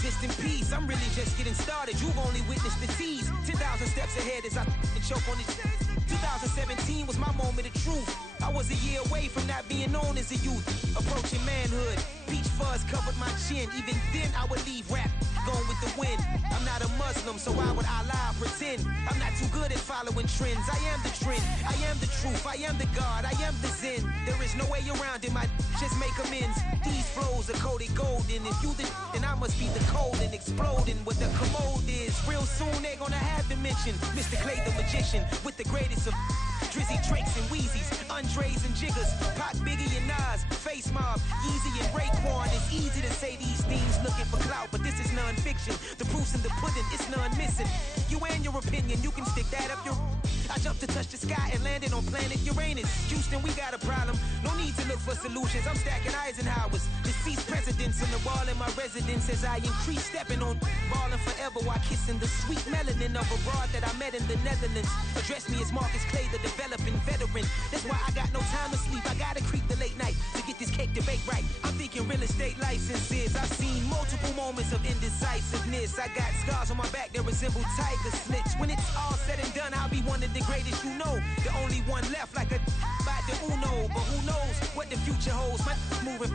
exist in peace. I'm really just getting started. You've only witnessed the tease. 10,000 steps ahead as I choke on it. 2017 was my moment of truth. I was a year away from not being known as a youth. Approaching manhood. Peach fuzz covered my chin. Even then I would leave rap going with the wind. I'm not a Muslim, so why would I lie or pretend? I'm not too good at following trends. I am the trend. I am the truth. I am the God. I am the Zen. There is no way around it. My just make amends. These flows are coated golden. If you the then I must be the cold and exploding. What the commode is. Real soon they're gonna have to mention Mr. Clay the magician with the greatest of Drizzy, Drakes, and Wheezies, Andres and Jiggers, Pac, Biggie, and Nas, Face Mob, Yeezy, and Raekwon. It's easy to say these things looking for clout, but this is non-fiction. The proof's in the pudding, it's none missing. You and your opinion, you can stick that up your... I jumped to touch the sky and landed on planet Uranus. Houston, we got a problem. No need to look for solutions. I'm stacking Eisenhowers. Deceased presidents on the wall in my residence as I increase stepping on ballin' forever while kissing the sweet melanin of a broad that I met in the Netherlands. Address me as Marcus Clay, the developing veteran. That's why I got no time to sleep. I gotta creep the late night to get this cake debate right. I'm thinking real estate licenses. I've seen multiple moments of indecisiveness. I got scars on my back that resemble tiger slits. When it's all said and done, I'll be one of the greatest you know. The only one left like a by the Uno. But who knows what the future holds? My moving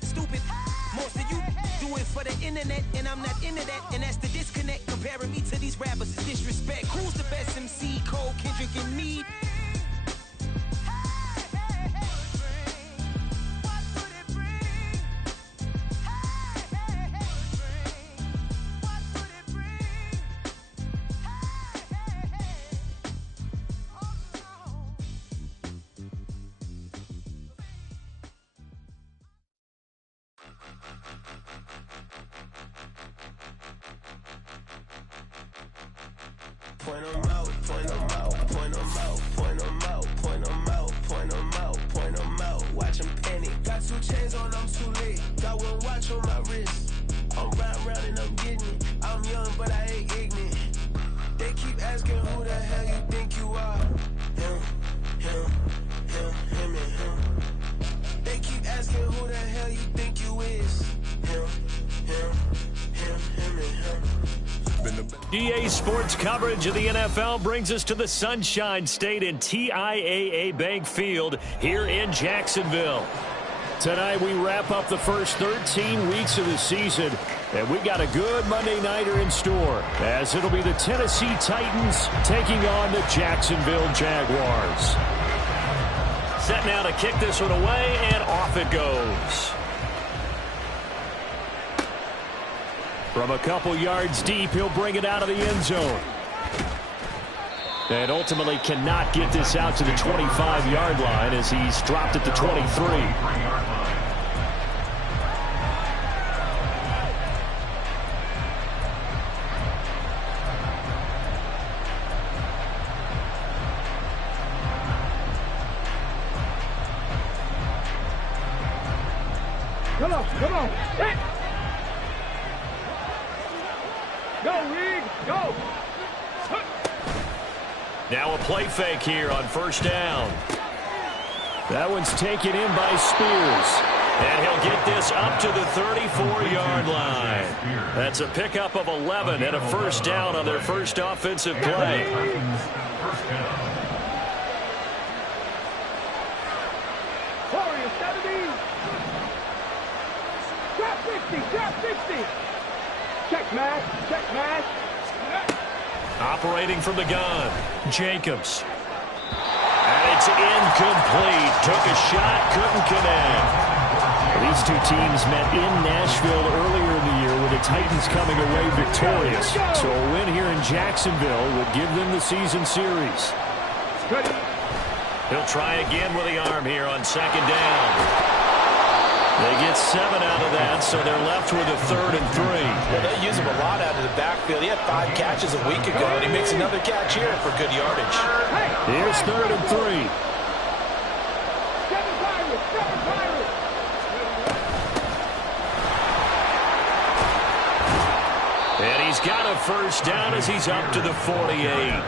stupid. Most of you do it for the internet, and I'm not into that. And that's the disconnect. Comparing me to these rappers is disrespect. Who's the best MC? Cole, Kendrick, and Meade? Point 'em out, point 'em out, point 'em out, point 'em out, point 'em out, point 'em out, point 'em out. Watch 'em panic. Got 2 chains on, I'm too late. Got 1 watch on my wrist. I'm riding round and I'm getting it. I'm young, but I ain't ignorant. They keep asking who the hell you think you are. Him, and him. They keep asking who the hell you think you is. Him, and him. DA Sports coverage of the NFL brings us to the Sunshine State in TIAA Bank Field here in Jacksonville. Tonight we wrap up the first 13 weeks of the season, and we got a good Monday nighter in store, as it'll be the Tennessee Titans taking on the Jacksonville Jaguars. Set now to kick this one away, and off it goes. From a couple yards deep, he'll bring it out of the end zone. And ultimately cannot get this out to the 25-yard line as he's dropped at the 23. Come on. Hit. Go, Reed, go! Now a play fake here on first down. That one's taken in by Spears. And he'll get this up to the 34-yard line. That's a pickup of 11 and a first down on their first offensive play. Drop 60. Check mash. Operating from the gun, Jacobs. And it's incomplete. Took a shot, couldn't connect. These two teams met in Nashville earlier in the year with the Titans coming away victorious. So a win here in Jacksonville would give them the season series. He'll try again with the arm here on second down. They get 7 out of that, so they're left with a 3rd and 3. Well, they use him a lot out of the backfield. He had 5 catches a week ago, and he makes another catch here for good yardage. Here's 3rd and 3. And he's got a first down as he's up to the 48.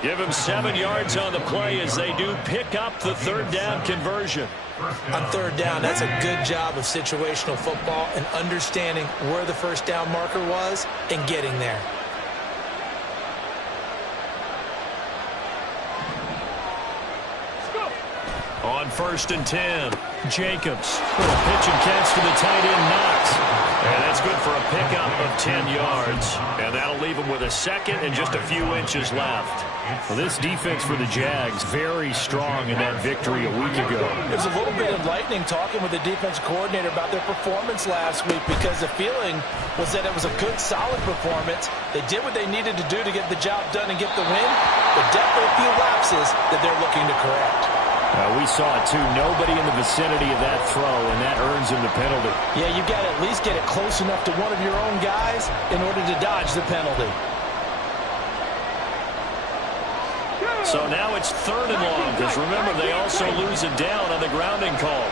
Give him 7 yards on the play as they do pick up the 3rd down conversion. On third down, that's a good job of situational football and understanding where the first down marker was and getting there. On 1st and 10, Jacobs. Little pitch and catch to the tight end, Knox. And that's good for a pickup of 10 yards. And that'll leave him with a second and just a few inches left. Well, this defense for the Jags, very strong in that victory a week ago. It was a little bit enlightening talking with the defense coordinator about their performance last week, because the feeling was that it was a good, solid performance. They did what they needed to do to get the job done and get the win, but definitely a few lapses that they're looking to correct. We saw it, too. Nobody in the vicinity of that throw, and that earns him the penalty. Yeah, you've got to at least get it close enough to one of your own guys in order to dodge the penalty. So now it's 3rd and long, because remember, they also lose it down on the grounding call.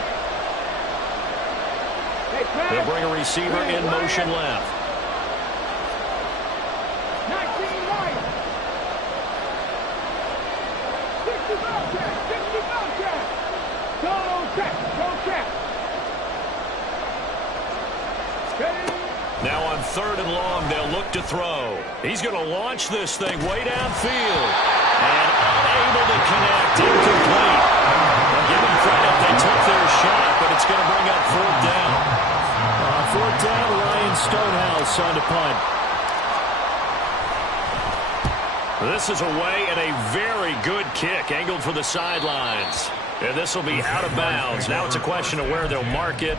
They'll bring a receiver in motion left. 19 right. 65 check. 65 check. Go check. Go check. Now on 3rd and long, they'll look to throw. He's going to launch this thing way downfield. And unable to connect, incomplete. Well, give them credit, they took their shot, but it's going to bring up 4th down. 4th down, Ryan Stonehouse on to punt. This is away and a very good kick, angled for the sidelines. And this will be out of bounds. Now it's a question of where they'll mark it.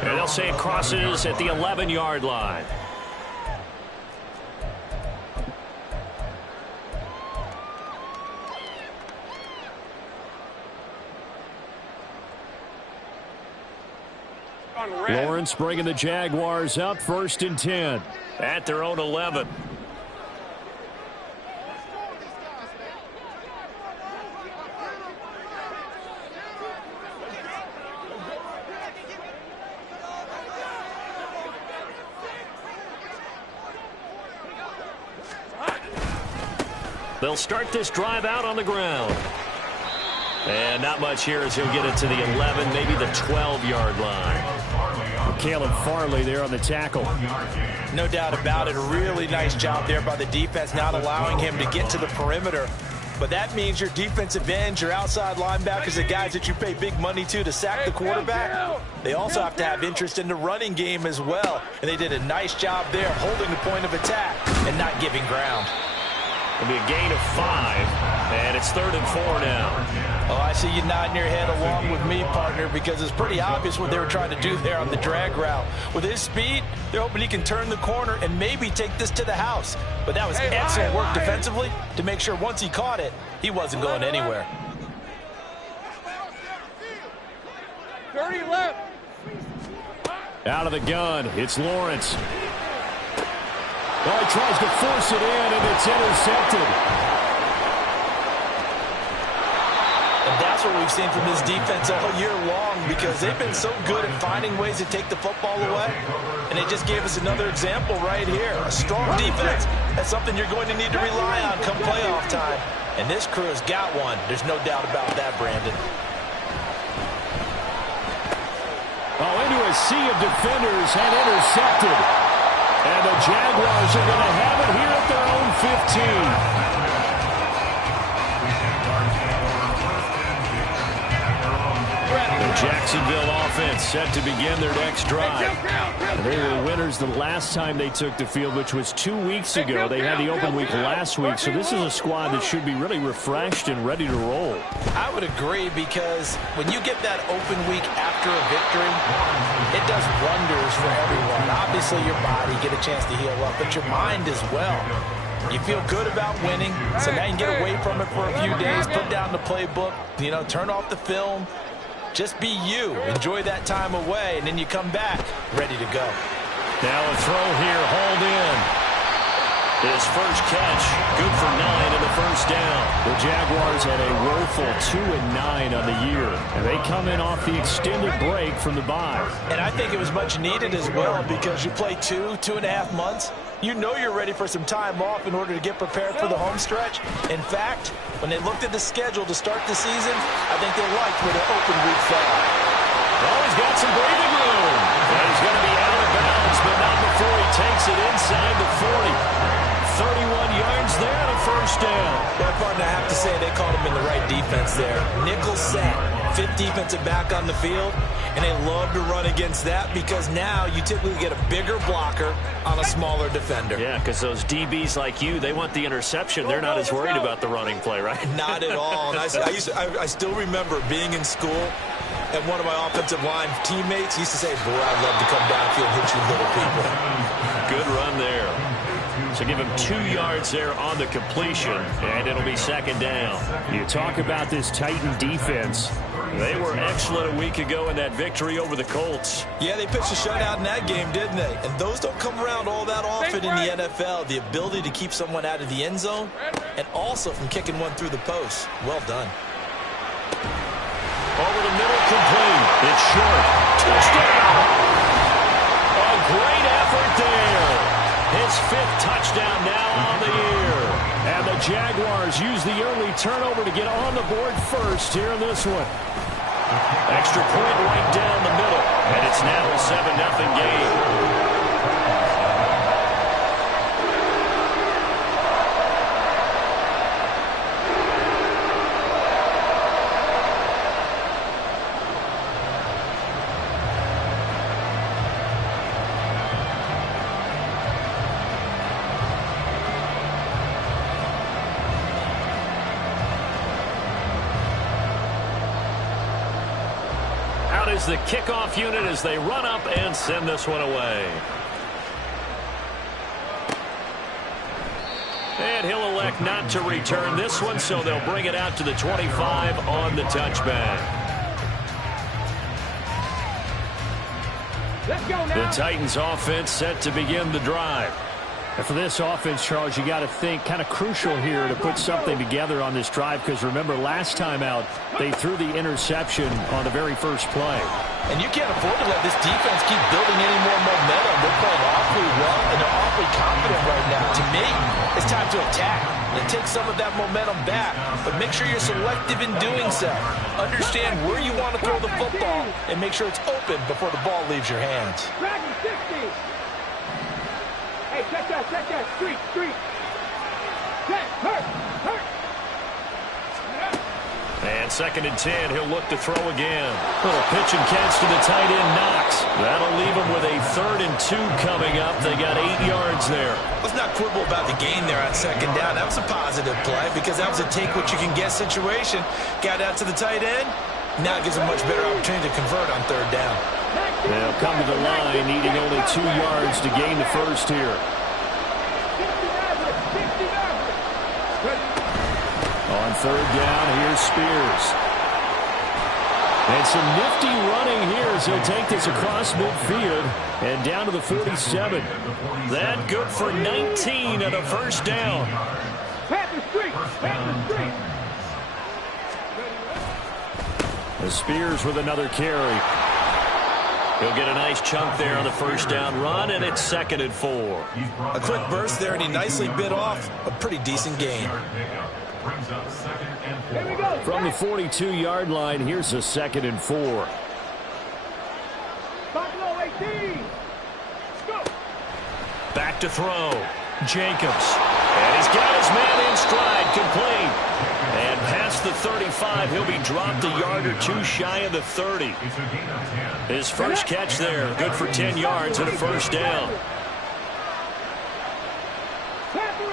And they'll say it crosses at the 11-yard line. Lawrence bringing the Jaguars up 1st and 10 at their own 11. They'll start this drive out on the ground. And not much here as he'll get it to the 11, maybe the 12-yard line. Caleb Farley there on the tackle. No doubt about it. A really nice job there by the defense, not allowing him to get to the perimeter. But that means your defensive ends, your outside linebackers, the guys that you pay big money to sack the quarterback, they also have to have interest in the running game as well. And they did a nice job there holding the point of attack and not giving ground. It'll be a gain of 5, and it's 3rd and 4 now. Oh, I see you nodding your head along with me, partner, because it's pretty obvious what they were trying to do there on the drag route. With his speed, they're hoping he can turn the corner and maybe take this to the house. But that was excellent work defensively to make sure once he caught it, he wasn't going anywhere. 30 left. Out of the gun, it's Lawrence. Well, he tries to force it in, and it's intercepted. And that's what we've seen from this defense all year long, because they've been so good at finding ways to take the football away. And they just gave us another example right here. A strong defense, that's something you're going to need to rely on come playoff time. And this crew has got one. There's no doubt about that, Brandon. Oh, into a sea of defenders and intercepted. And the Jaguars are going to have it here at their own 15. The Jacksonville offense set to begin their next drive. They were winners the last time they took the field, which was 2 weeks ago. They had the open week last week, so this is a squad that should be really refreshed and ready to roll. I would agree, because when you get that open week after a victory, it does wonders for everyone. Obviously, your body get a chance to heal up, but your mind as well. You feel good about winning, so now you can get away from it for a few days, put down the playbook, turn off the film. Just be you. Enjoy that time away, and then you come back ready to go. Now a throw here, hauled in. His first catch, good for 9 in the first down. The Jaguars had a woeful 2-9 on the year, and they come in off the extended break from the bye. And I think it was much needed as well, because you play 2.5 months. You know you're ready for some time off in order to get prepared for the home stretch. In fact, when they looked at the schedule to start the season, I think they liked where the open week fell. Oh, he's got some breathing room. And he's going to be out of bounds, but not before he takes it inside the 40. 31 yards there and a first down. Well, partner, I have to say they called him in the right defense there. Nickel set, fifth defensive back on the field, and they love to run against that because now you typically get a bigger blocker on a smaller defender. Yeah, because those DBs like you, they want the interception. They're not as worried about the running play, right? Not at all. And I still remember being in school, and one of my offensive line teammates used to say, boy, I'd love to come downfield and hit you little people. Good run there. So give him 2 yards there on the completion, and it'll be second down. You talk about this Titan defense. They were excellent a week ago in that victory over the Colts. Yeah, they pitched a shutout in that game, didn't they? And those don't come around all that often in the NFL. The ability to keep someone out of the end zone and also from kicking one through the post. Well done. Over the middle, complete. It's short. Touchdown! A great effort there. His fifth touchdown now on the year. And the Jaguars use the early turnover to get on the board first here in this one. Extra point right down the middle. And it's now a 7-0 game. Is the kickoff unit as they run up and send this one away. And he'll elect not to return this one, so they'll bring it out to the 25 on the touchback. Let's go now. The Titans offense set to begin the drive. And for this offense, Charles, you got to think kind of crucial here to put something together on this drive because remember last time out they threw the interception on the very first play. And you can't afford to let this defense keep building any more momentum. They're playing awfully well and they're awfully confident right now. To me, it's time to attack and take some of that momentum back. But make sure you're selective in doing so. Understand where you want to throw the football and make sure it's open before the ball leaves your hands. Dragon 60. Hey, check that. Street. Check, hurt. And 2nd and 10, he'll look to throw again. Little pitch and catch to the tight end, Knox. That'll leave him with a 3rd and 2 coming up. They got 8 yards there. Let's not quibble about the gain there on 2nd down. That was a positive play because that was a take-what-you-can-get situation. Got out to the tight end. Now it gives him a much better opportunity to convert on 3rd down. They'll come to the line, needing only 2 yards to gain the first here. On 3rd down, here's Spears. And some nifty running here as he'll take this across midfield and down to the 47. That good for 19 and a first down. Pass the street. The Spears with another carry. He'll get a nice chunk there on the first down run, and it's 2nd and 4. A quick burst there, and he nicely bit off a pretty decent gain. Here we go. From the 42-yard line, here's a 2nd and 4. Buffalo 18. Go. Back to throw. Jacobs. And he's got his man in stride, complete. And past the 35, he'll be dropped a yard or 2 shy of the 30. His first catch there, good for 10 yards and a first down. Chapter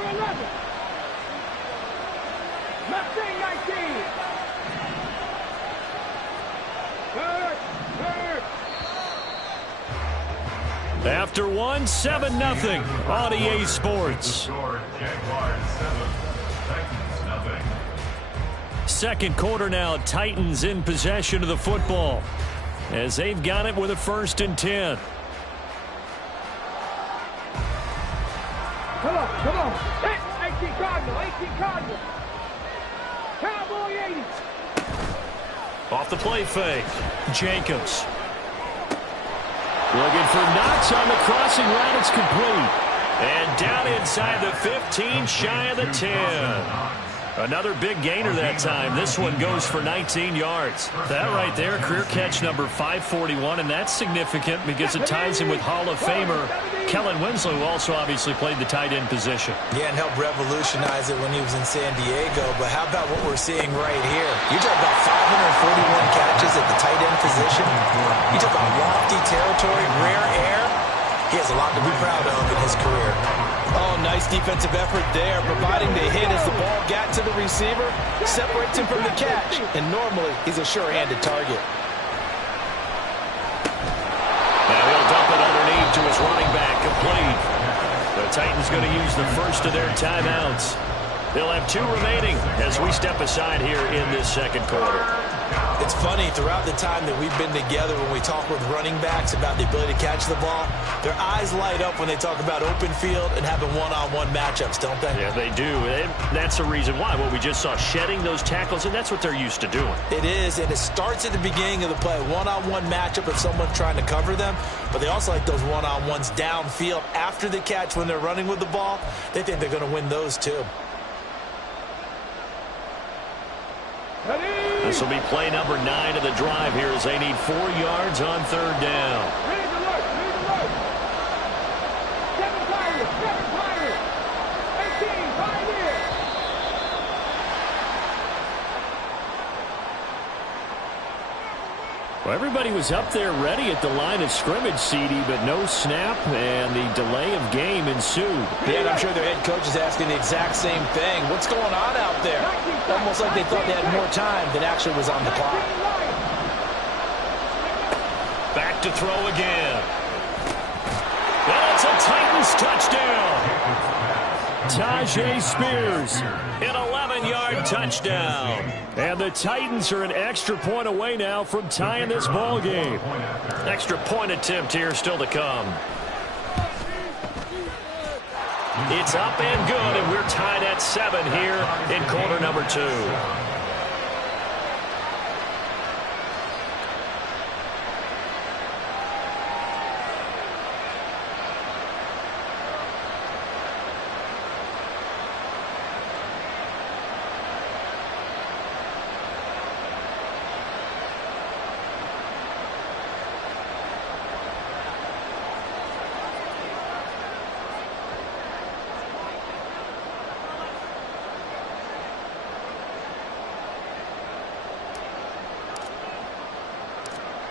11. Mustang 19. Hurt. After one, 7-0 on EA Sports. Second quarter now, Titans in possession of the football as they've got it with a 1st and 10. Come on. 18 Cardinal. Cowboy 80. Off the play fake, Jacobs. Looking for Knox on the crossing route. It's complete. And down inside the 15, shy of the 10. Another big gainer that time. This one goes for 19 yards. That right there, career catch number 541, and that's significant because it ties him with Hall of Famer Kellen Winslow, who also obviously played the tight end position. Yeah, and helped revolutionize it when he was in San Diego. But how about what we're seeing right here? You talk about 541 catches at the tight end position. You talk about lofty territory, rare air. He has a lot to be proud of in his career. Oh, nice defensive effort there, providing the hit as the ball got to the receiver, separates him from the catch, and normally he's a sure-handed target. Now he'll dump it underneath to his running back, complete. The Titans going to use the first of their timeouts. They'll have 2 remaining as we step aside here in this second quarter. It's funny, throughout the time that we've been together, when we talk with running backs about the ability to catch the ball, their eyes light up when they talk about open field and having one-on-one matchups, don't they? Yeah, they do. And that's the reason why. What we just saw, shedding those tackles, and that's what they're used to doing. It is, and it starts at the beginning of the play. One-on-one matchup of someone trying to cover them, but they also like those one-on-ones downfield after the catch when they're running with the ball. They think they're going to win those too. This will be play number 9 of the drive here as they need 4 yards on 3rd down. Read the look, read the look. 7 Pirates, 18, 5 here. Well, everybody was up there ready at the line of scrimmage, CD, but no snap, and the delay of game ensued. Yeah, and I'm sure their head coach is asking the exact same thing. What's going on out there? Almost like they thought they had more time than actually was on the clock. Back to throw again. And it's a Titans touchdown. Tyjae Spears, an 11-yard touchdown. And the Titans are an extra point away now from tying this ball game. Extra point attempt here still to come. It's up and good, and we're tied at 7 here in quarter number 2.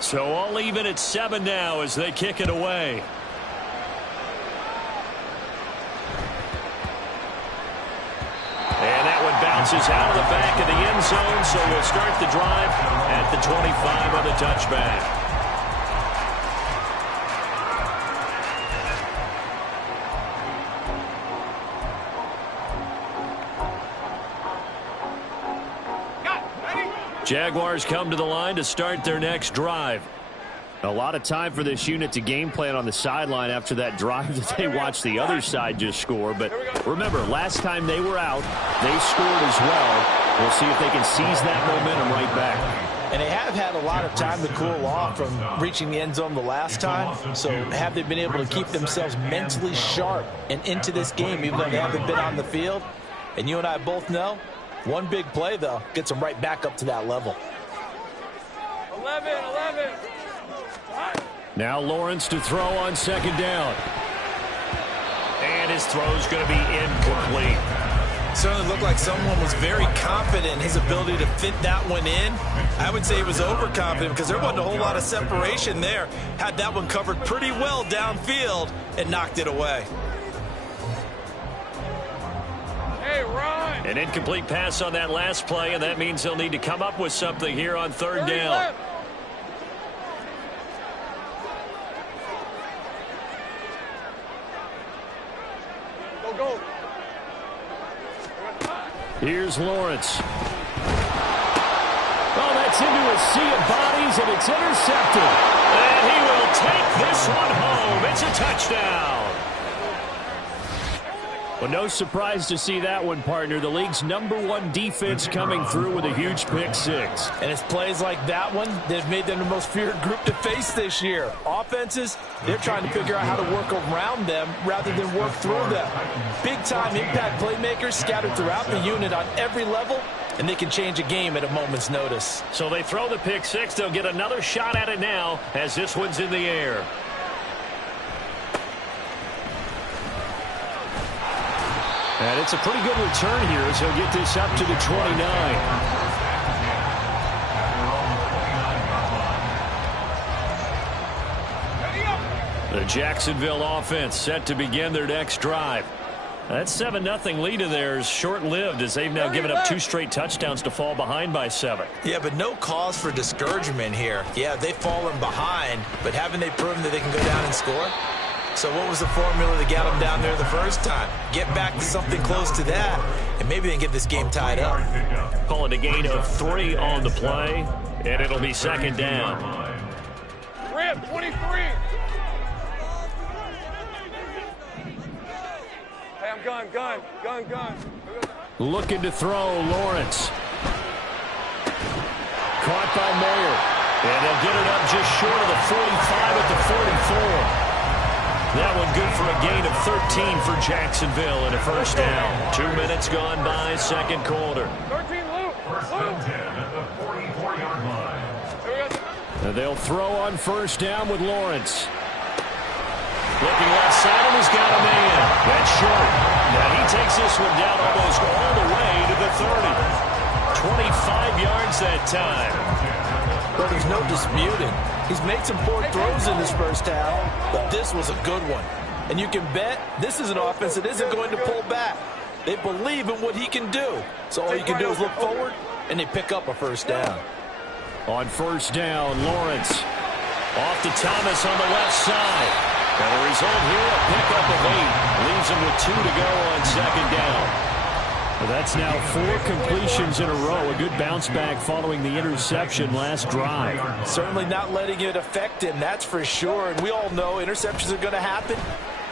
So all even at 7 now as they kick it away. And that one bounces out of the back of the end zone, so we'll start the drive at the 25 on the touchback. Jaguars come to the line to start their next drive. A lot of time for this unit to game plan on the sideline after that drive that they watched the other side just score. But remember, last time they were out, they scored as well. We'll see if they can seize that momentum right back. And they have had a lot of time to cool off from reaching the end zone the last time. So have they been able to keep themselves mentally sharp and into this game, even though they haven't been on the field? And you and I both know, one big play, though, gets them right back up to that level. 11. Now Lawrence to throw on 2nd down. And his throw's going to be incomplete. Certainly looked like someone was very confident in his ability to fit that one in. I would say he was overconfident because there wasn't a whole lot of separation there. Had that one covered pretty well downfield and knocked it away. Hey, Ron. An incomplete pass on that last play, and that means they'll need to come up with something here on 3rd down. Go. Here's Lawrence. Oh, that's into a sea of bodies, and it's intercepted. And he will take this one home. It's a touchdown. Well, no surprise to see that one, partner. The league's #1 defense coming through with a huge pick six. And it's plays like that one that have made them the most feared group to face this year. Offenses, they're trying to figure out how to work around them rather than work through them. Big-time impact playmakers scattered throughout the unit on every level, and they can change a game at a moment's notice. So they throw the pick six. They'll get another shot at it now as this one's in the air. And it's a pretty good return here as he'll get this up to the 29. The Jacksonville offense set to begin their next drive. That 7-0 lead of theirs short-lived as they've now given up 2 straight touchdowns to fall behind by 7. Yeah, but no cause for discouragement here. Yeah, they've fallen behind, but haven't they proven that they can go down and score? So what was the formula that got them down there the first time? Get back to something close to that, and maybe they can get this game tied up. Calling a gain of 3 on the play, and it'll be second down. Rip, 23. Hey, I'm gun. Looking to throw, Lawrence. Caught by Mayer. And they'll get it up just short of the 45 at the 44. That one good for a gain of 13 for Jacksonville and a first down. 2 minutes gone by, second quarter. 13, Luke. And they'll throw on first down with Lawrence. Looking left side, and he's got a man. That's short. Now he takes this one down almost all the way to the 30. 25 yards that time. Well, there's no disputing. He's made some poor throws in this first half, but this was a good one. And you can bet this is an offense that isn't going to pull back. They believe in what he can do. So all you can do is look forward, and they pick up a first down. On first down, Lawrence. Off to Thomas on the left side. And the result here, a pickup of 8. Leaves him with 2 to go on second down. Well, that's now 4 completions in a row. A good bounce back following the interception last drive. Certainly not letting it affect him, that's for sure. And we all know interceptions are going to happen.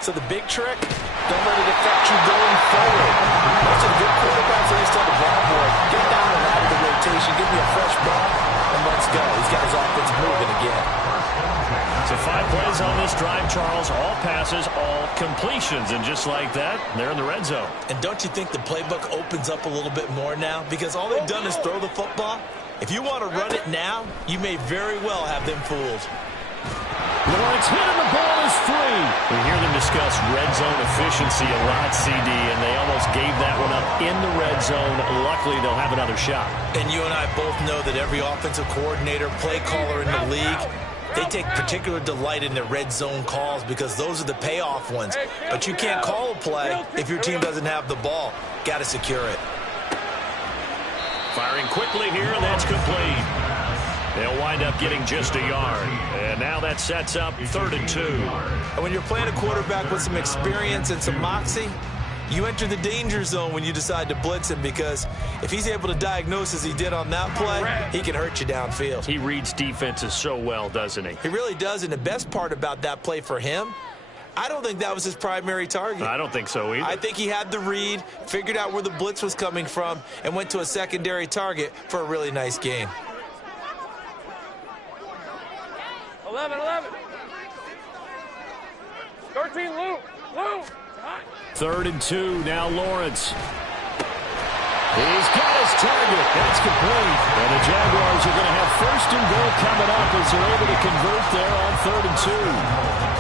So the big trick, don't let it affect you going forward. Most of the good quarterbacks are used to the ball boy. Get down and out of the rotation, give me a fresh ball, and let's go. He's got his offense moving again. So 5 plays on this drive, Charles. All passes, all completions. And just like that, they're in the red zone. And don't you think the playbook opens up a little bit more now? Because all they've done is throw the football. If you want to run it now, you may very well have them fooled. Lawrence hit and the ball is free. We hear them discuss red zone efficiency a lot, CD, and they almost gave that one up in the red zone. Luckily, they'll have another shot. And you and I both know that every offensive coordinator, play caller in the league, they take particular delight in their red zone calls because those are the payoff ones. But you can't call a play if your team doesn't have the ball. Got to secure it. Firing quickly here, and that's complete. They'll wind up getting just a yard. And now that sets up 3rd and 2. And when you're playing a quarterback with some experience and some moxie, you enter the danger zone when you decide to blitz him, because if he's able to diagnose as he did on that play, he can hurt you downfield. He reads defenses so well, doesn't he? He really does, and the best part about that play for him, I don't think that was his primary target. I don't think so either. I think he had the read, figured out where the blitz was coming from, and went to a secondary target for a really nice gain. 11. 13, Luke. 3rd and 2, now Lawrence. He's got his target. That's complete. And the Jaguars are going to have 1st and goal coming up as they're able to convert there on 3rd and 2.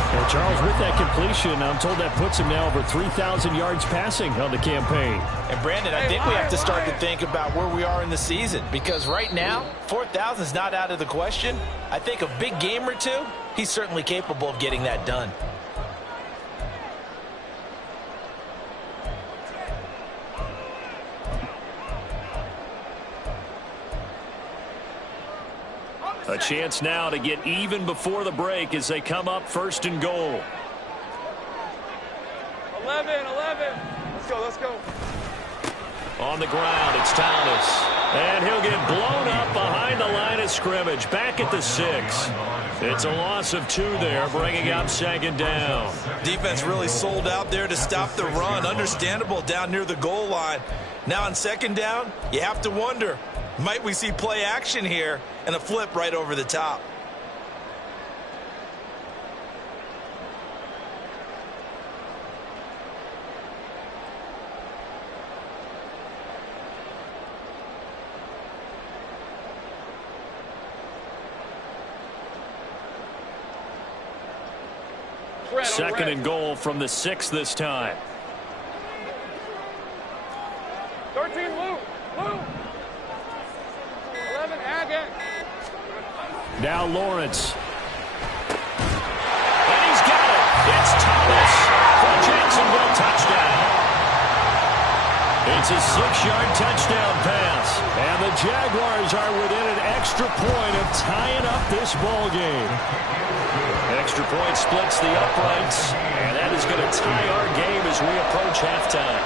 And Charles, with that completion, I'm told that puts him now over 3,000 yards passing on the campaign. And Brandon, I think we have to start to think about where we are in the season, because right now, 4,000 is not out of the question. I think a big game or two, he's certainly capable of getting that done. A chance now to get even before the break as they come up 1st and goal. 11. Let's go. On the ground, it's Thomas. And he'll get blown up behind behind the line of scrimmage, back at the 6. It's a loss of 2 there, bringing up 2nd down. Defense really sold out there to stop the run. Understandable down near the goal line. Now on 2nd down, you have to wonder, might we see play action here and a flip right over the top? Second and goal from the 6 this time. 13, Lou. 11, Agate. Now Lawrence. And he's got it. It's Thomas for Jacksonville touchdown. It's a 6-yard touchdown pass. And the Jaguars are within an extra point of tying up this ball game. Extra point splits the uprights, and that is going to tie our game as we approach halftime.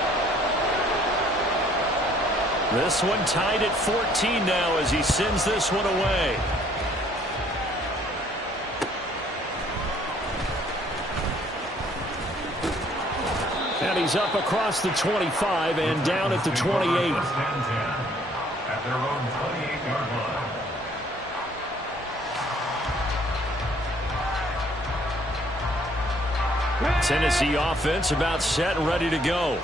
This one tied at 14 now as he sends this one away. And he's up across the 25 and down at the 28. At their own 28-yard line. Tennessee offense about set and ready to go.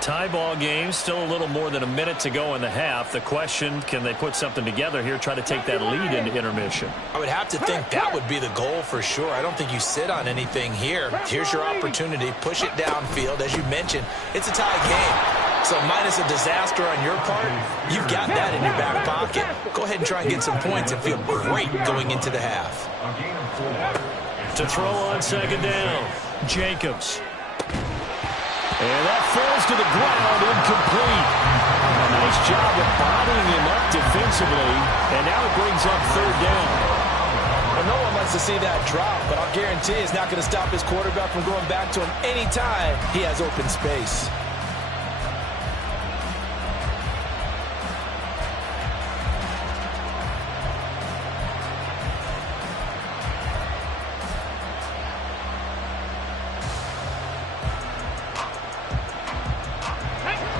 Tie ball game, still a little more than a minute to go in the half. The question, can they put something together here, try to take that lead into intermission? I would have to think that would be the goal for sure. I don't think you sit on anything here. Here's your opportunity. Push it downfield. As you mentioned, it's a tie game. So minus a disaster on your part, you've got that in your back pocket. Go ahead and try and get some points and feel great going into the half. To throw on 2nd down, Jacobs. And that falls to the ground, incomplete. A nice job of bodying him up defensively, and now it brings up 3rd down. Well, no one wants to see that drop, but I'll guarantee it's not going to stop his quarterback from going back to him anytime he has open space.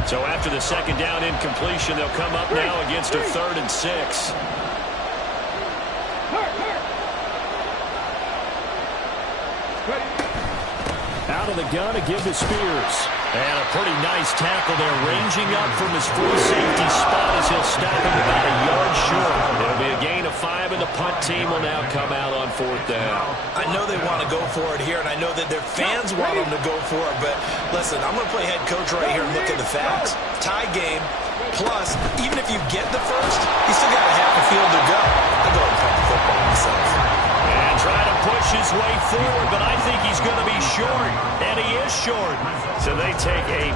So after the 2nd down incompletion, they'll come up now against a 3rd and 6. Out of the gun to give to Spears. And a pretty nice tackle there, ranging up from his free safety spot as he'll stop him about a yard short. It'll be a gain of 5, and the punt team will now come out on 4th down. I know they want to go for it here, and I know that their fans want them to go for it, but listen, I'm going to play head coach right here and look at the facts. Tie game, plus, even if you get the first, you still got a half a field to go. I'll go ahead and punt the football myself. And try to push his way forward, but I think he's going to be short, and he is short. So they take a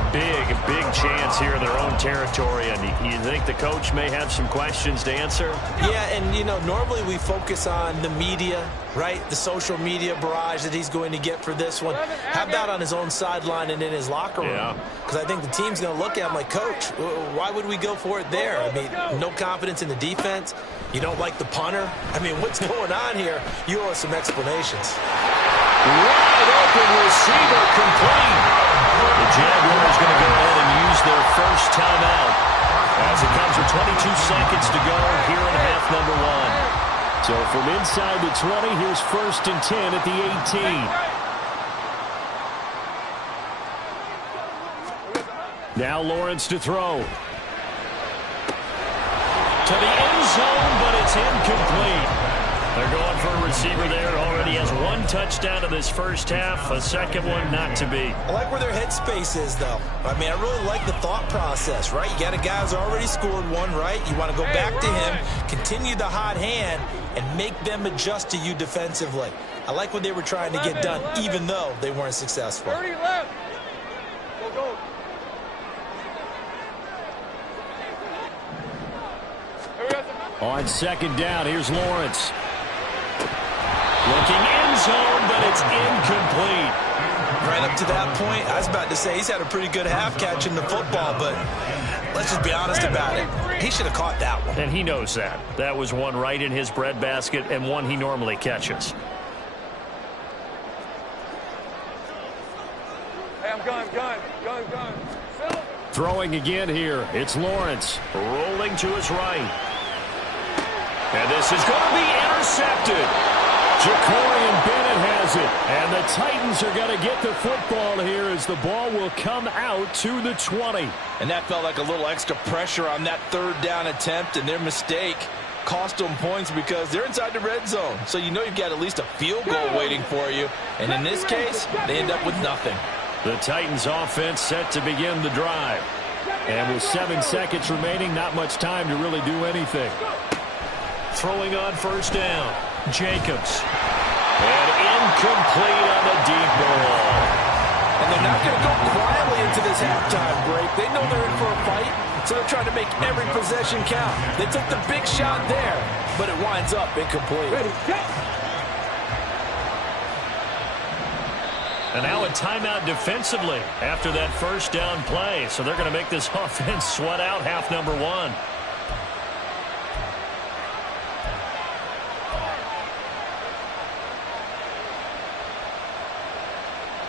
big chance here in their own territory, and you think the coach may have some questions to answer? Yeah, and, you know, normally we focus on the media, right? The social media barrage that he's going to get for this one. How about on his own sideline and in his locker room? Because I think the team's going to look at him like, Coach, why would we go for it there? I mean, no confidence in the defense. You don't like the punter? I mean, what's going on here? You owe us some explanations. Wide open receiver complete. The Jaguars going to go ahead and use their first timeout as it comes with 22 seconds to go here in half number 1. So from inside the 20, here's 1st and 10 at the 18. Now Lawrence to throw. To the end zone, but it's incomplete. They're going for a receiver there. Already has 1 touchdown to this first half. A second one not to be. I like where their headspace is, though. I mean, I really like the thought process, right? You got a guy who's already scored 1, right? You want to go back to him, continue the hot hand, and make them adjust to you defensively. I like what they were trying to get done, even though they weren't successful. 30 left. Go. On 2nd down, here's Lawrence. Looking end zone, but it's incomplete. Right up to that point, I was about to say he's had a pretty good half catching the football, but let's just be honest about it. He should have caught that one. And he knows that. That was one right in his breadbasket and one he normally catches. Hey, I'm gun. Throwing again here. It's Lawrence rolling to his right. And this is going to be intercepted. Jacorian Bennett has it. And the Titans are going to get the football here as the ball will come out to the 20. And that felt like a little extra pressure on that third down attempt, and their mistake cost them points because they're inside the red zone. So you know you've got at least a field goal waiting for you. And in this case, they end up with nothing. The Titans offense set to begin the drive. And with 7 seconds remaining, not much time to really do anything. Throwing on first down, Jacobs. And incomplete on the deep ball. And they're not going to go quietly into this halftime break. They know they're in for a fight, so they're trying to make every possession count. They took the big shot there, but it winds up incomplete. Ready, go. And now a timeout defensively after that first down play. So they're going to make this offense sweat out half number one.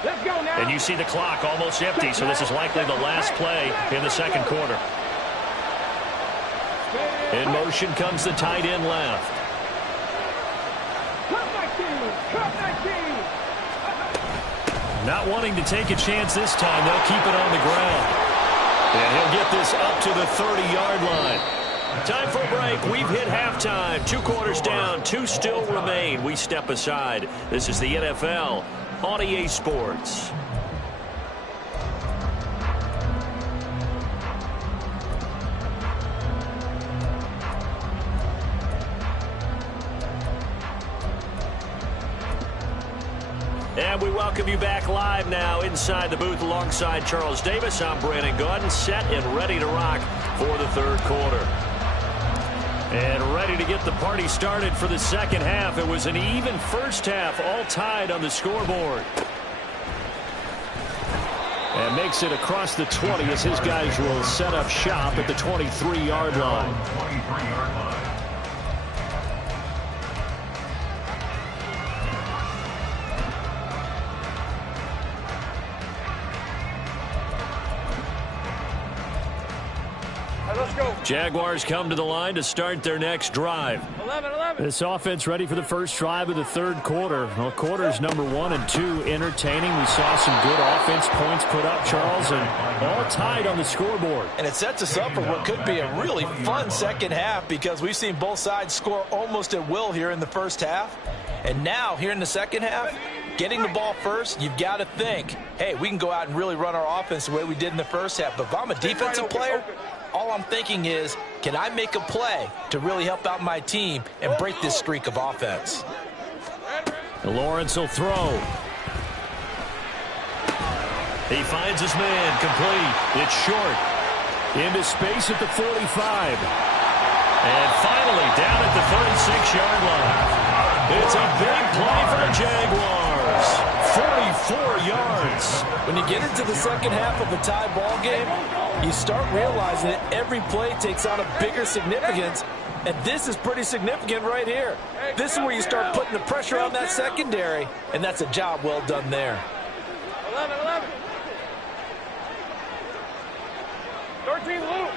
Let's go now. And you see the clock almost empty, so this is likely the last play in the second quarter. In motion comes the tight end left. Cut 19. Not wanting to take a chance this time, they'll keep it on the ground. And he'll get this up to the 30-yard line. Time for a break. We've hit halftime. 2 quarters down, 2 still remain. We step aside. This is the NFL on EA Sports. And we welcome you back live now inside the booth alongside Charles Davis. I'm Brandon Gaudin, set and ready to rock for the third quarter. And ready to get the party started for the second half. It was an even first half, all tied on the scoreboard. And makes it across the 20 as his guys will set up shop at the 23-yard line. Let's go. Jaguars come to the line to start their next drive. 11. This offense ready for the first drive of the third quarter. Well, quarters number 1 and 2 entertaining. We saw some good offense points put up, Charles, and all tied on the scoreboard. And it sets us up for what could be a really fun second half because we've seen both sides score almost at will here in the first half. And now, here in the second half, getting the ball first, you've got to think, hey, we can go out and really run our offense the way we did in the first half. But if I'm a defensive player, all I'm thinking is, can I make a play to really help out my team and break this streak of offense? Lawrence will throw. He finds his man, complete. It's short. Into space at the 45. And finally down at the 36-yard line. It's a big play for the Jaguars. 44 yards. When you get into the second half of a tie ball game, you start realizing that every play takes on a bigger significance, and this is pretty significant right here. This is where you start putting the pressure on that secondary, and that's a job well done there. 11. 13, Lou.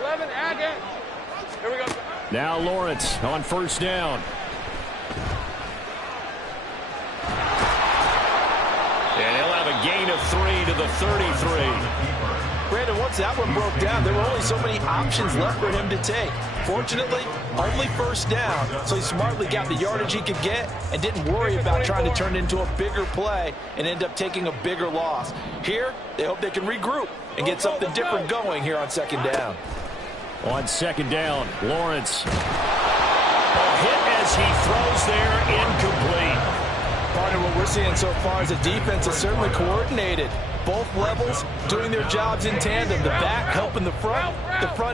11, again. Here we go. Now Lawrence on first down. And he'll have a gain of 3 to the 33. Brandon, once that one broke down, there were only so many options left for him to take. Fortunately, only first down, so he smartly got the yardage he could get and didn't worry about trying to turn it into a bigger play and end up taking a bigger loss. Here, they hope they can regroup and get something different going here on second down. On second down, Lawrence. A hit as he throws there, incomplete. Part of what we're seeing so far is the defense is certainly coordinated. Both levels doing their jobs in tandem. The back helping the front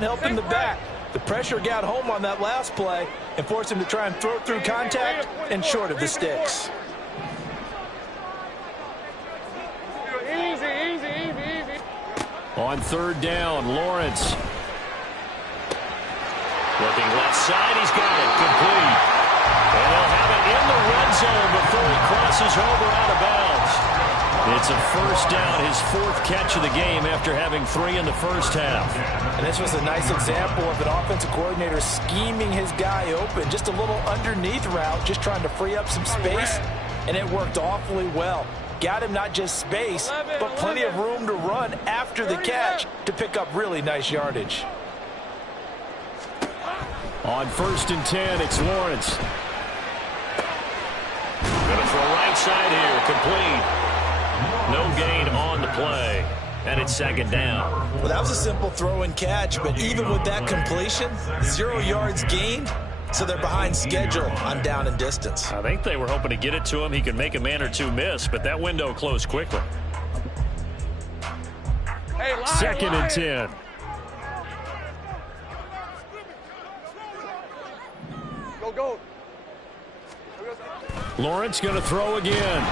helping the back. The pressure got home on that last play and forced him to try and throw through contact and short of the sticks. Easy. On third down, Lawrence. Looking left side, he's got it, complete. And he'll have it in the red zone before he crosses over out of bounds. It's a first down, his fourth catch of the game after having 3 in the first half. And this was a nice example of an offensive coordinator scheming his guy open. Just a little underneath route, just trying to free up some space, and it worked awfully well. Got him not just space, but plenty of room to run after the catch to pick up really nice yardage. On 1st and 10, it's Lawrence. Going to throw right side here, complete. No gain on the play, and it's 2nd down. Well, that was a simple throw and catch, but even with that completion, 0 yards gained, so they're behind schedule on down and distance. I think they were hoping to get it to him. He could make a man or two miss, but that window closed quickly. 2nd and 10. Go. Lawrence going to throw again.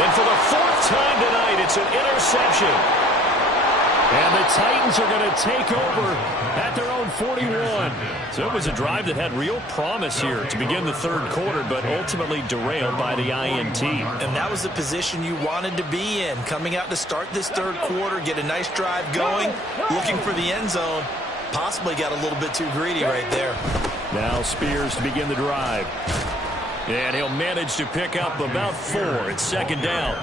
And for the 4th time tonight, it's an interception. And the Titans are going to take over at their own 41. So it was a drive that had real promise here to begin the 3rd quarter, but ultimately derailed by the INT. And that was the position you wanted to be in, coming out to start this 3rd quarter, get a nice drive going, looking for the end zone. Possibly got a little bit too greedy right there. Now Spears to begin the drive. And he'll manage to pick up about 4. It's 2nd down.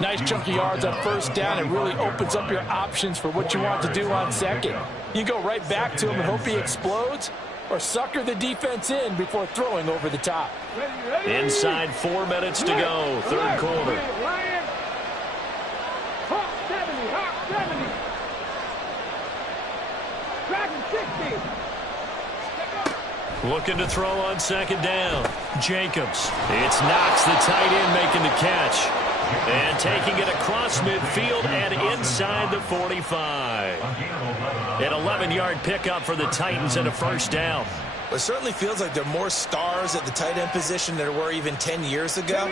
Nice chunky yards on 1st down. It really opens up your options for what you want to do on 2nd. You go right back to him and hope he explodes, or sucker the defense in before throwing over the top. Inside 4 minutes to go, 3rd quarter. Hawk 70. Dragon 60. Looking to throw on 2nd down. Jacobs. It's Knox, the tight end, making the catch. And taking it across midfield and inside the 45. An 11-yard pickup for the Titans and a 1st down. It certainly feels like there are more stars at the tight end position than there were even 10 years ago.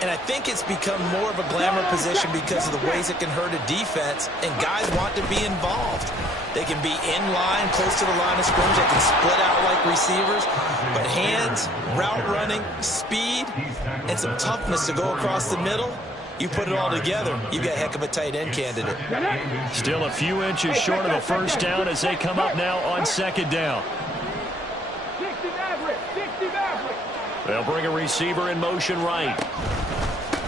And I think it's become more of a glamour position because of the ways it can hurt a defense, and guys want to be involved. They can be in line, close to the line of scrimmage. They can split out like receivers. But hands, route running, speed, and some toughness to go across the middle, you put it all together, you got a heck of a tight end candidate. Still a few inches short of a 1st down as they come up now on 2nd down. 60 Maverick. They'll bring a receiver in motion right.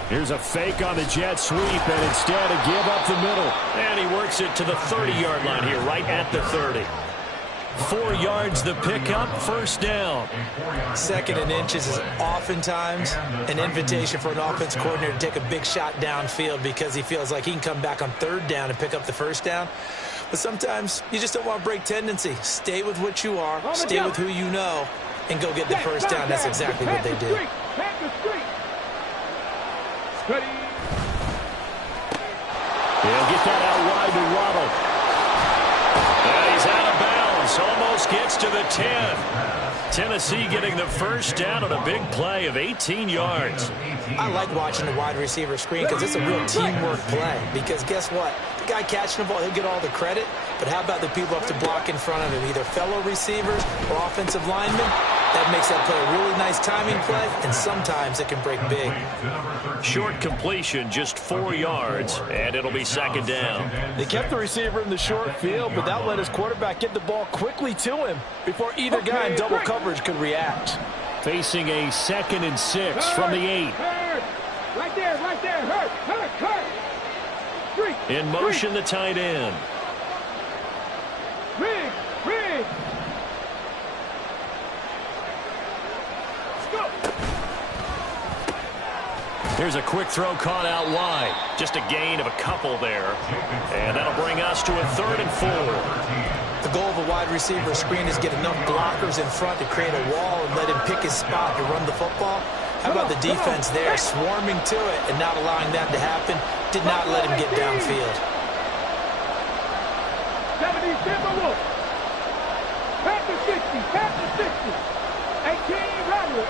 Here's a fake on the jet sweep, and instead a give up the middle. And he works it to the 30-yard line here, right at the 30. 4 yards the pickup, 1st down. 2nd and inches is oftentimes an invitation for an offense coordinator to take a big shot downfield because he feels like he can come back on 3rd down and pick up the 1st down. But sometimes you just don't want to break tendency. Stay with what you are, stay with who you know, and go get the 1st down. That's exactly what they did. He'll get that out wide to Waddle. And he's out of bounds. Almost gets to the 10. Tennessee getting the 1st down on a big play of 18 yards. I like watching the wide receiver screen because it's a real teamwork play. Because guess what? The guy catching the ball, he'll get all the credit. But how about the people up to block in front of him? Either fellow receivers or offensive linemen. That makes that play a really nice timing play, and sometimes it can break big. Short completion, just 4 yards, and it'll be 2nd down. They kept the receiver in the short field, but that let his quarterback get the ball quickly to him before either guy in double coverage could react. Facing a 2nd and 6 from the 8. Right there, hurt. In motion, the tight end. Rig. Here's a quick throw caught out wide. Just a gain of a couple there. And that'll bring us to a 3rd and 4. The goal of a wide receiver screen is get enough blockers in front to create a wall and let him pick his spot to run the football. How about the defense there, swarming to it and not allowing that to happen? Did not let him get downfield. 70 Timberwolves. Pat the 60. 18 Rattlers.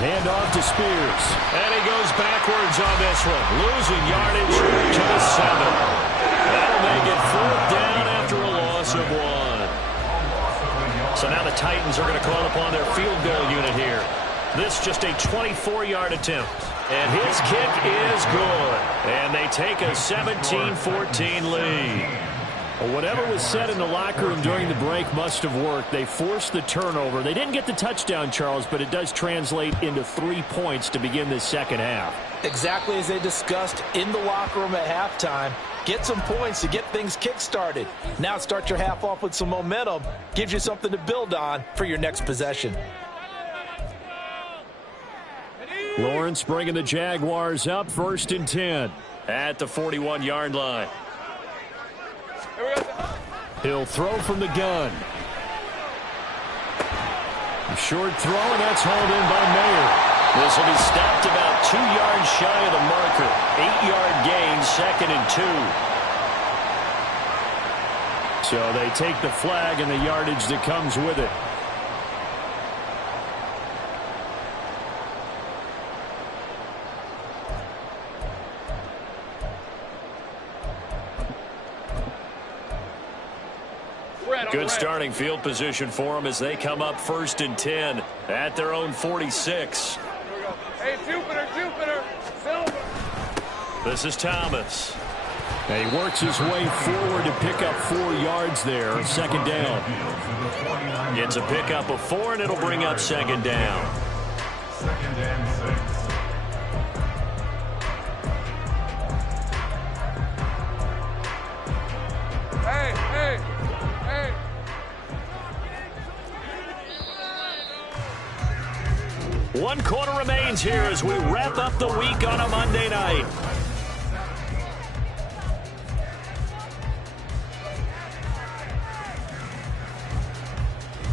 Hand off to Spears. And he goes backwards on this one, losing yardage to the 7. That'll make it 4th down after a loss of 1. So now the Titans are going to call upon their field goal unit here. This just a 24-yard attempt. And his kick is good. And they take a 17-14 lead. Well, whatever was said in the locker room during the break must have worked. They forced the turnover. They didn't get the touchdown, Charles, but it does translate into 3 points to begin this second half. Exactly as they discussed in the locker room at halftime. Get some points to get things kick-started. Now start your half off with some momentum. Gives you something to build on for your next possession. Lawrence bringing the Jaguars up, 1st and 10 at the 41-yard line. He'll throw from the gun. A short throw, and that's hauled in by Mayer. This will be stopped about 2 yards shy of the marker. 8-yard gain, 2nd and 2. So they take the flag and the yardage that comes with it. Good starting field position for them as they come up 1st and 10 at their own 46. Hey, Jupiter, Silver. This is Thomas. And he works his way forward to pick up 4 yards there, 2nd down. Gets a pickup of 4, and it'll bring up 2nd down. 2nd and 6. Hey. 1 quarter remains here as we wrap up the week on a Monday night.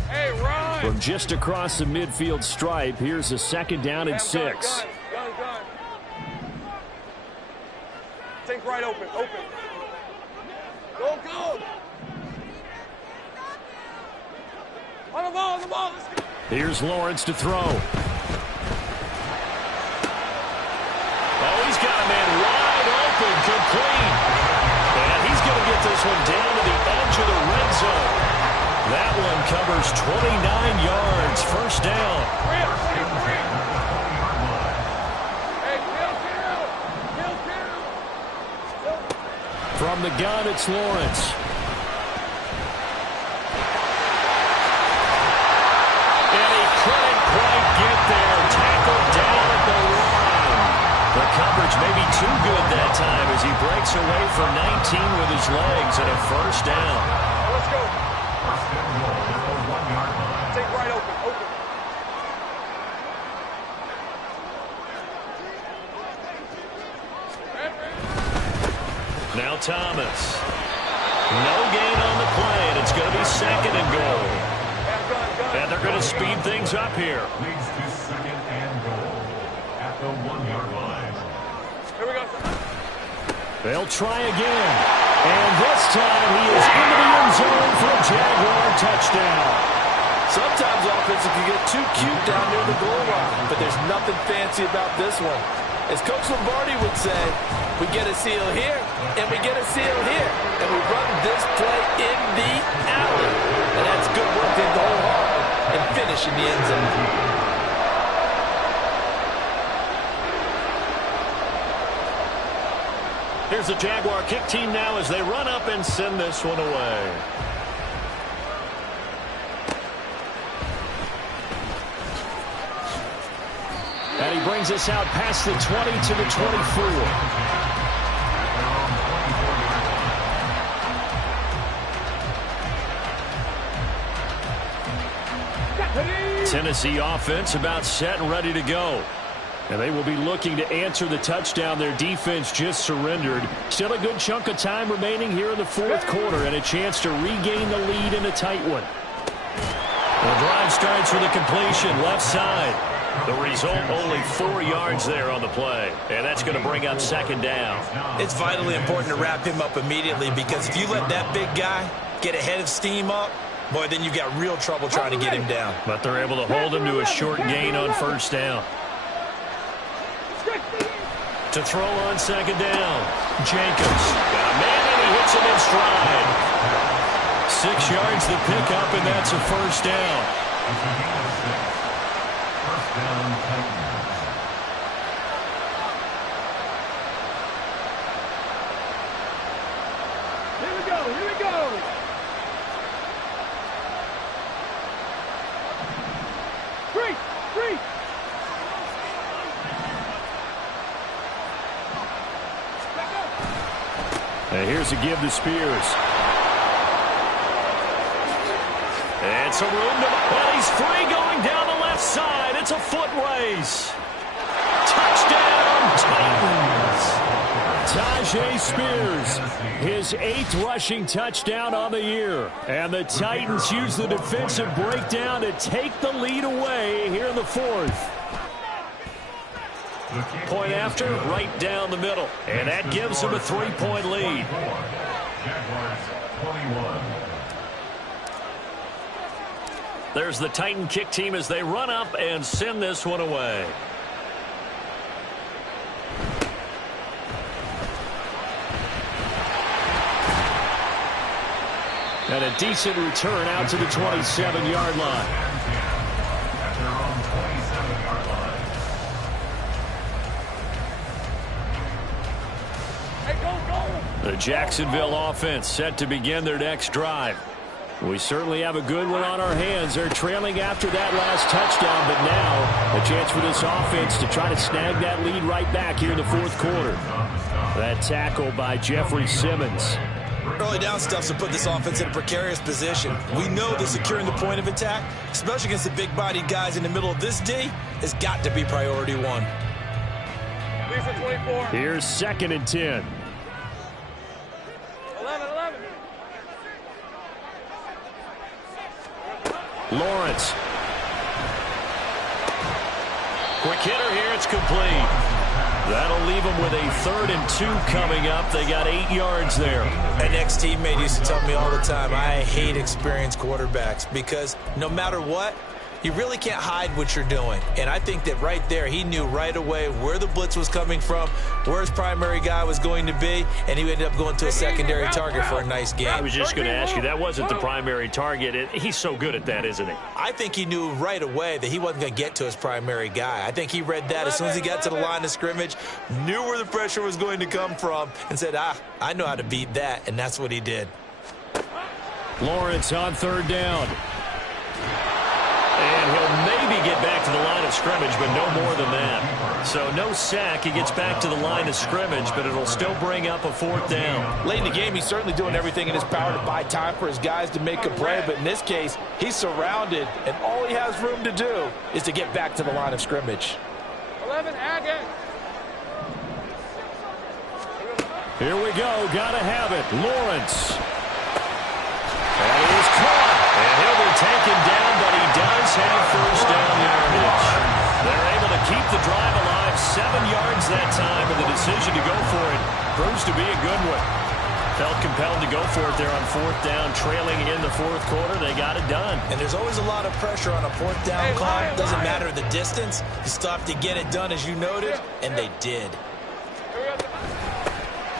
Hey, run! From just across the midfield stripe, here's a 2nd down and 6. Gun. Think right open. Go! On the ball, let's go! Here's Lawrence to throw. Oh, he's got a man wide open, complete. And he's going to get this one down to the edge of the red zone. That one covers 29 yards, 1st down. From the gun, it's Lawrence. And he couldn't quite get there. Tackled down at the line. The coverage may be too good that time as he breaks away for 19 with his legs and a 1st down. Let's go. Take right open. Now Thomas. No gain on the play, and it's going to be 2nd and goal. And they're going to speed things up here. Leads to 2nd and goal at the 1-yard line. Here we go. They'll try again. And this time he is into the end zone for a Jaguar touchdown. Sometimes offenses can get too cute down near the goal line, but there's nothing fancy about this one. As Coach Lombardi would say, we get a seal here, and we get a seal here, and we run this play in the alley. And that's good work to go hard and finish in the end zone. Here's the Jaguar kick team now as they run up and send this one away. And he brings us out past the 20 to the 24. Tennessee offense about set and ready to go. And they will be looking to answer the touchdown their defense just surrendered. Still a good chunk of time remaining here in the 4th quarter and a chance to regain the lead in a tight one. The drive starts with a completion left side. The result, only 4 yards there on the play. And that's going to bring up 2nd down. It's vitally important to wrap him up immediately because if you let that big guy get a head of steam up, boy, then you've got real trouble trying to get him down. But they're able to hold him to a short gain on 1st down. to throw on second down. Jacobs got a man, and he hits him in stride. 6 yards to pick up, and that's a first down. First down, Titans. Here we go, here we go. Free. And here's a give to Spears. And some room to... Well, he's free going down the left side. It's a foot race. Touchdown, Titans. Tyjae Spears, his 8th rushing touchdown on the year. And the Titans use the defensive breakdown to take the lead away here in the 4th. Point after, right down the middle. And that gives them a 3-point lead. Jaguars 21. There's the Titan kick team as they run up and send this one away. And a decent return out to the 27-yard line. At their own 27-yard line. Hey, go! The Jacksonville offense set to begin their next drive. We certainly have a good one on our hands. They're trailing after that last touchdown, but now a chance for this offense to try to snag that lead right back here in the 4th quarter. That tackle by Jeffrey Simmons. Early down stuff to put this offense in a precarious position. We know that securing the point of attack, especially against the big-bodied guys in the middle of this D, has got to be priority 1. Here's 2nd and 10. 11. Lawrence. Quick hitter here. It's complete. That'll leave them with a 3rd and 2 coming up. They got 8 yards there. An ex-teammate used to tell me all the time, I hate experienced quarterbacks because no matter what, you really can't hide what you're doing. And I think that right there, he knew right away where the blitz was coming from, where his primary guy was going to be, and he ended up going to a secondary target for a nice game. I was just going to ask you, that wasn't the primary target. He's so good at that, isn't he? I think he knew right away that he wasn't going to get to his primary guy. I think he read that as soon as he got to the line of scrimmage, knew where the pressure was going to come from, and said, I know how to beat that, and that's what he did. Lawrence on 3rd down. And he'll maybe get back to the line of scrimmage, but no more than that. So no sack. He gets back to the line of scrimmage, but it'll still bring up a 4th down. Late in the game, he's certainly doing everything in his power to buy time for his guys to make a play, but in this case, he's surrounded, and all he has room to do is to get back to the line of scrimmage. 11, Agate. Here we go. Gotta have it. Lawrence. And he is caught. And he'll be taken down, but he does have 1st down yardage. They're able to keep the drive alive. 7 yards that time, and the decision to go for it proves to be a good one. Felt compelled to go for it there on 4th down, trailing in the 4th quarter. They got it done. And there's always a lot of pressure on a 4th down call. Doesn't matter the distance. You still have to get it done, as you noted, and they did.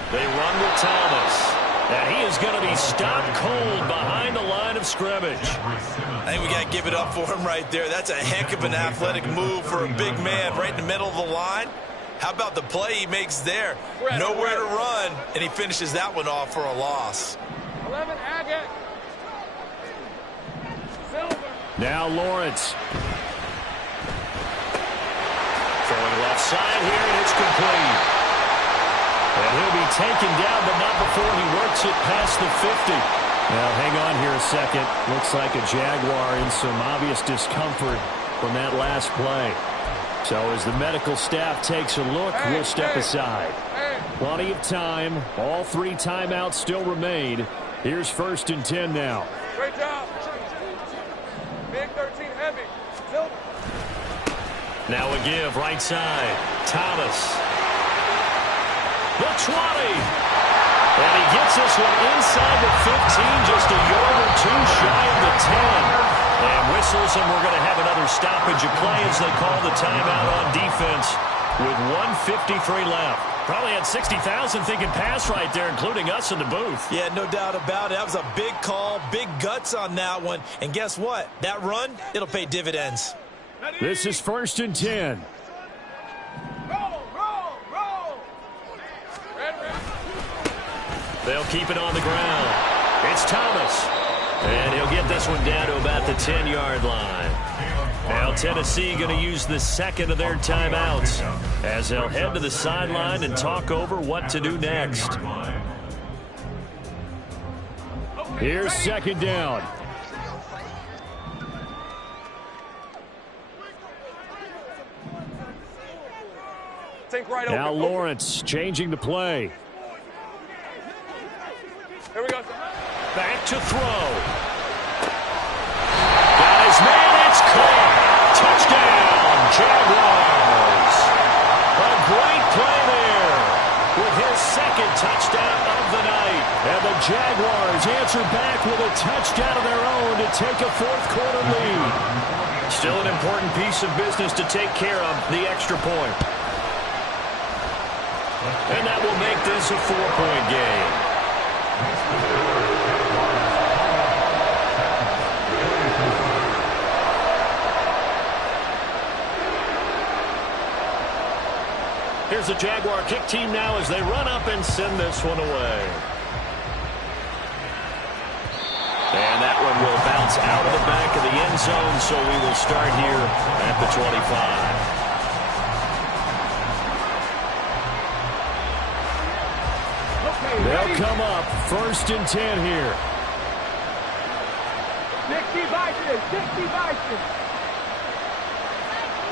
They run with Thomas. And he is going to be stopped cold behind the line of scrimmage. I think we got to give it up for him right there. That's a heck of an athletic move for a big man right in the middle of the line. How about the play he makes there? Nowhere to run, and he finishes that one off for a loss. 11, Agate. Silver. Now Lawrence. Throwing left side here, and it's complete. And he'll be taken down, but not before he works it past the 50. Now, hang on here a second. Looks like a Jaguar in some obvious discomfort from that last play. So as the medical staff takes a look, we'll step aside. Plenty of time. All 3 timeouts still remain. Here's 1st and 10 now. Great job. Big 13 heavy. Silver. Now a give right side. Thomas. The 20. And he gets this one inside the 15, just a yard or 2 shy of the 10. And whistles, and we're going to have another stoppage of play as they call the timeout on defense. with 1:53 left. Probably had 60,000 thinking pass right there, including us in the booth. Yeah, no doubt about it. That was a big call, big guts on that one. And guess what? That run, it'll pay dividends. This is 1st and 10. They'll keep it on the ground. It's Thomas. And he'll get this one down to about the 10-yard line. Now Tennessee going to use the second of their timeouts as they'll head to the sideline and talk over what to do next. Here's 2nd down. Now Lawrence changing the play. Here we go. Back to throw. Got his man, it's caught. Touchdown, Jaguars. A great play there with his 2nd touchdown of the night. And the Jaguars answer back with a touchdown of their own to take a 4th quarter lead. Still an important piece of business to take care of, the extra point. And that will make this a 4-point game. Here's the Jaguar kick team now as they run up and send this one away. And that one will bounce out of the back of the end zone, so we will start here at the 25. They'll come up 1st and 10 here. 60 Vikings, 60 Vikings.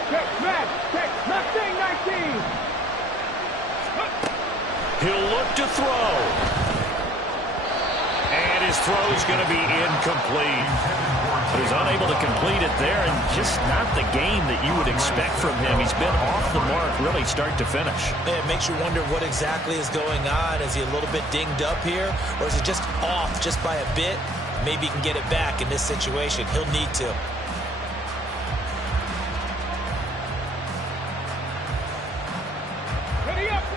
Check, Mustang 19. He'll look to throw. And his throw's going to be incomplete. But he's unable to complete it there, and just not the game that you would expect from him. He's been off the mark really start to finish. It makes you wonder what exactly is going on. Is he a little bit dinged up here, or is it just off just by a bit? Maybe he can get it back in this situation. He'll need to.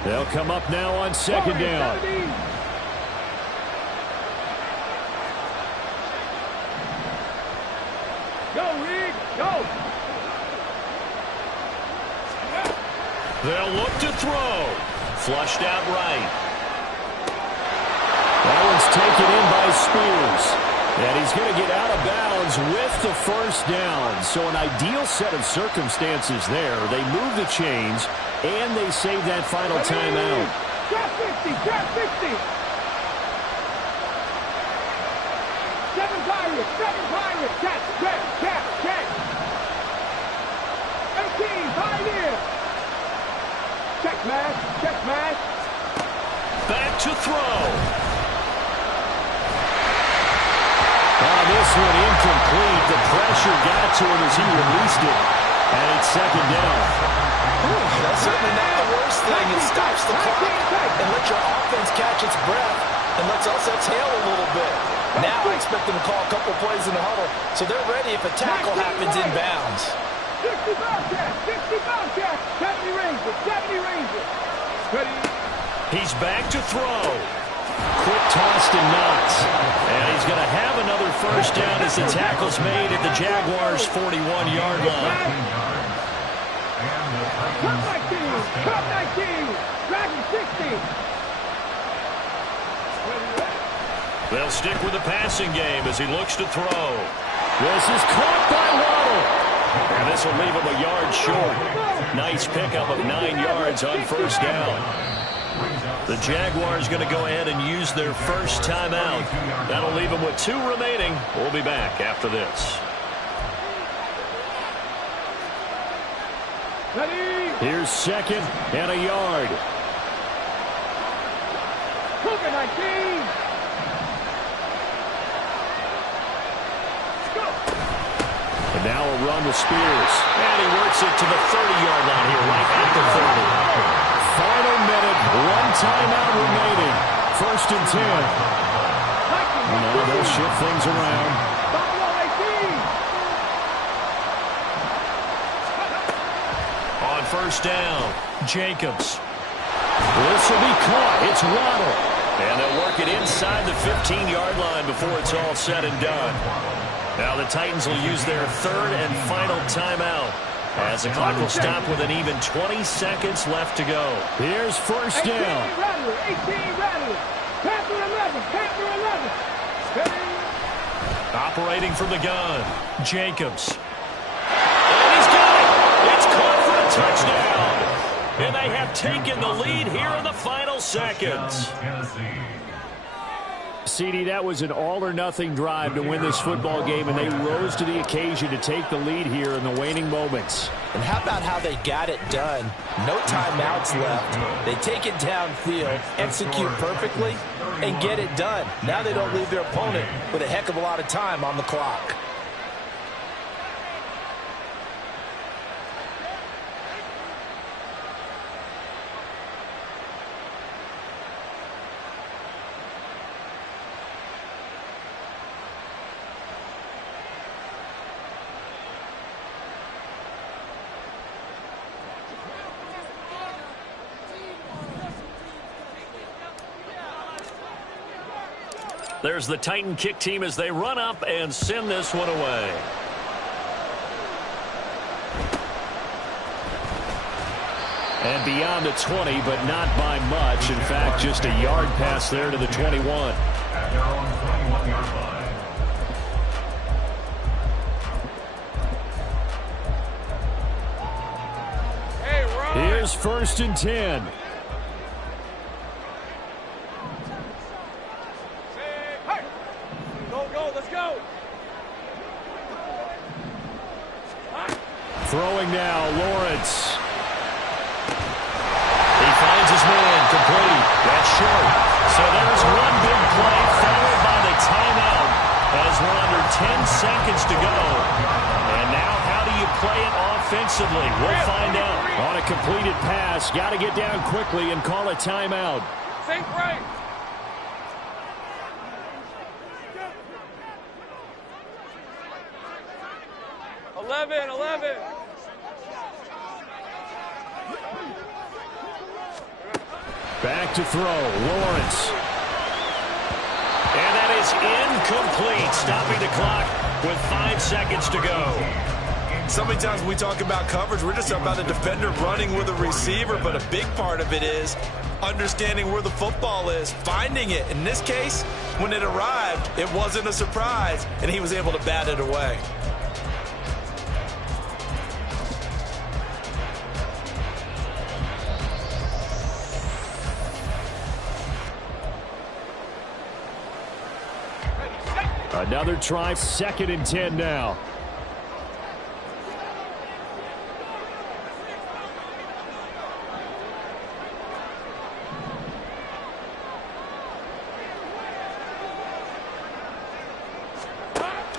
They'll come up now on 2nd down. Go, Reed, go. They'll look to throw. Flushed out right. That one's taken in by Spears. And he's going to get out of bounds with the 1st down. So an ideal set of circumstances there. They move the chains, and they save that final timeout. Trap 60, trap 60. 7 Pirates, 7 Pirates. Catch, 18, Pioneer. Check mash. Back to throw. This one incomplete. The pressure got to him as he released it. And it's 2nd down. That's certainly not the worst thing. It stops the clock and lets your offense catch its breath and lets us exhale a little bit. Now I expect them to call a couple plays in the huddle so they're ready if a tackle happens in bounds. 60 Bobcats, 70 Rangers. Ready. He's back to throw. Quick toss to Knox. And he's going to have another 1st down as the tackle's made at the Jaguars' 41-yard line. Cup 19, Dragon 60. They'll stick with the passing game as he looks to throw. This is caught by Waddle. And this will leave him a yard short. Nice pickup of 9 yards on 1st down. The Jaguars going to go ahead and use their 1st timeout. That'll leave them with 2 remaining. We'll be back after this. Ready. Here's 2nd and a yard. Cougar 19. And now a run with Spears. And he works it to the 30-yard line here, right at the 30. Final minute, 1 timeout remaining. 1st and 10. Now they'll shift things around. On first down. Jacobs. This will be caught. It's Waddle. And they'll work it inside the 15-yard line before it's all said and done. Now the Titans will use their third and final timeout as the clock will stop with an even 20 seconds left to go. Here's first down. 18 Rattler. Panther 11. Operating from the gun. Jacobs. And he's got it. It's caught for a touchdown. And they have taken the lead here in the final seconds. CD, that was an all-or-nothing drive to win this football game, and they rose to the occasion to take the lead here in the waning moments. And how about how they got it done? No timeouts left. They take it downfield, execute perfectly, and get it done. Now they don't leave their opponent with a heck of a lot of time on the clock. There's the Titan kick team as they run up and send this one away. And beyond the 20, but not by much. In fact, just a yard pass there to the 21. Here's first and 10. Throwing now, Lawrence. He finds his man, complete. That's short. So there's one big play followed by the timeout as we're under 10 seconds to go. And now how do you play it offensively? We'll find out. On a completed pass, got to get down quickly and call a timeout. Think right. Eleven. Back to throw, Lawrence. And that is incomplete, stopping the clock with 5 seconds to go. So many times we talk about coverage, we're just about a defender running with a receiver, but a big part of it is understanding where the football is, finding it. In this case, when it arrived, it wasn't a surprise, and he was able to bat it away. Another try, 2nd and 10 now.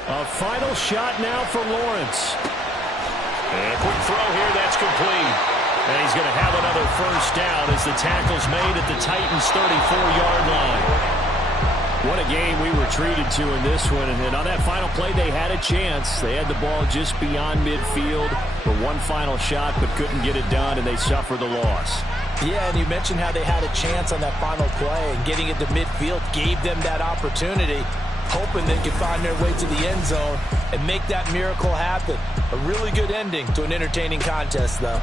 A final shot now for Lawrence. And a quick throw here, that's complete. And he's going to have another first down as the tackle's made at the Titans' 34-yard line. What a game we were treated to in this one. And on that final play, they had a chance. They had the ball just beyond midfield for one final shot, but couldn't get it done, and they suffered the loss. Yeah, and you mentioned how they had a chance on that final play, and getting it to midfield gave them that opportunity, hoping they could find their way to the end zone and make that miracle happen. A really good ending to an entertaining contest, though.